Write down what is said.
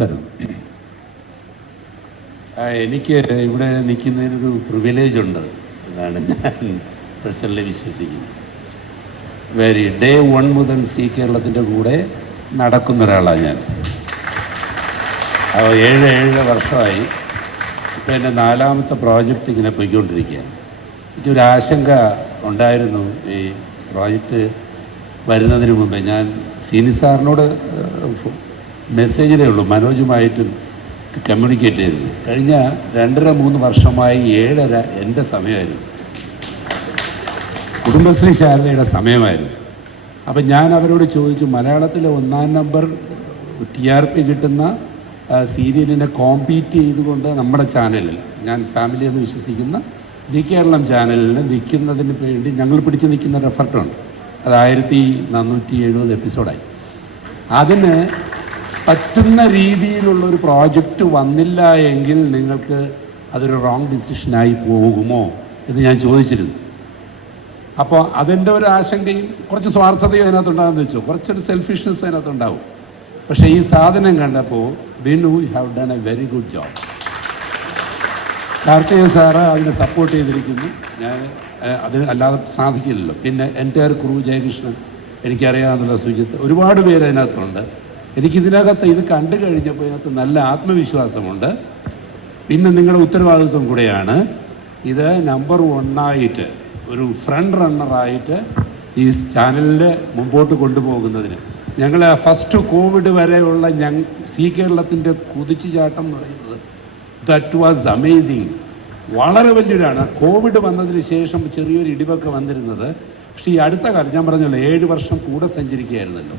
നമസ്കാരം. എനിക്ക് ഇവിടെ നിൽക്കുന്നതിനൊരു പ്രിവിലേജ് ഉണ്ട് എന്നാണ് ഞാൻ പേഴ്സണലി വിശ്വസിക്കുന്നത്. ഡേ 1 മുതൽ സി കേരളത്തിൻ്റെ കൂടെ നടക്കുന്ന ഒരാളാണ് ഞാൻ. 7 വർഷമായി. ഇപ്പോൾ എൻ്റെ 4ാമത്തെ പ്രോജക്റ്റ് ഇങ്ങനെ പോയിക്കൊണ്ടിരിക്കുകയാണ്. എനിക്കൊരു ആശങ്ക ഉണ്ടായിരുന്നു ഈ പ്രോജക്റ്റ് വരുന്നതിന് മുമ്പേ. ഞാൻ സീനി സാറിനോട് മെസ്സേജിലേ ഉള്ളൂ, മനോജുമായിട്ടും കമ്മ്യൂണിക്കേറ്റ് ചെയ്തത്. കഴിഞ്ഞ 2.5-3 വർഷമായി 7.5 എൻ്റെ സമയമായിരുന്നു, കുടുംബശ്രീ ശാലയുടെ സമയമായിരുന്നു. അപ്പം ഞാൻ അവരോട് ചോദിച്ചു, മലയാളത്തിലെ 1-ാം നമ്പർ TRP കിട്ടുന്ന സീരിയലിനെ കോമ്പീറ്റ് ചെയ്തുകൊണ്ട് നമ്മുടെ ചാനലിൽ, ഞാൻ ഫാമിലി എന്ന് വിശ്വസിക്കുന്ന സി കേരളം ചാനലിന് നിൽക്കുന്നതിന് വേണ്ടി ഞങ്ങൾ പിടിച്ച് നിൽക്കുന്ന ഒരു എഫർട്ടുണ്ട്. അത് 1470 എപ്പിസോഡായി. അതിന് പറ്റുന്ന രീതിയിലുള്ളൊരു പ്രോജക്റ്റ് വന്നില്ല എങ്കിൽ നിങ്ങൾക്ക് അതൊരു റോങ് ഡിസിഷനായി പോകുമോ എന്ന് ഞാൻ ചോദിച്ചിരുന്നു. അപ്പോൾ അതിൻ്റെ ഒരു ആശങ്കയും കുറച്ച് സ്വാർത്ഥതയും അതിനകത്തുണ്ടാകുമെന്ന് വെച്ചോ, കുറച്ചൊരു സെൽഫിഷ്നെസ് അതിനകത്തുണ്ടാവും. പക്ഷേ ഈ സാധനം കണ്ടപ്പോൾ Binu you have done A very good job. Karthika sir അതിനെ സപ്പോർട്ട് ചെയ്തിരിക്കുന്നു. ഞാൻ അതിന് അല്ലാതെ സാധിക്കില്ലല്ലോ. പിന്നെ എൻ്റയർ ക്രൂ, ജയകൃഷ്ണൻ, എനിക്കറിയാവുന്ന സുജിത്ത്, ഒരുപാട് പേര് അതിനകത്തുണ്ട്. എനിക്കിതിനകത്ത് ഇത് കണ്ടു കഴിഞ്ഞപ്പോൾ ഇതിനകത്ത് നല്ല ആത്മവിശ്വാസമുണ്ട്. പിന്നെ നിങ്ങളുടെ ഉത്തരവാദിത്വം കൂടെയാണ് ഇത് നമ്പർ 1 ഒരു ഫ്രണ്ട് റണ്ണറായിട്ട് ഈ ചാനലിൽ മുമ്പോട്ട് കൊണ്ടുപോകുന്നതിന്. ഞങ്ങൾ ഫസ്റ്റ് കോവിഡ് വരെയുള്ള സി കേരളത്തിൻ്റെ കുതിച്ചുചാട്ടം എന്ന് പറയുന്നത് ദാറ്റ് വാസ് അമേസിങ്. വളരെ വലിയൊരാണ്. കോവിഡ് വന്നതിന് ശേഷം ചെറിയൊരു ഇടിവൊക്കെ വന്നിരുന്നത്. പക്ഷേ ഈ അടുത്ത കാലം ഞാൻ പറഞ്ഞല്ലോ 7 വർഷം കൂടെ സഞ്ചരിക്കുകയായിരുന്നല്ലോ.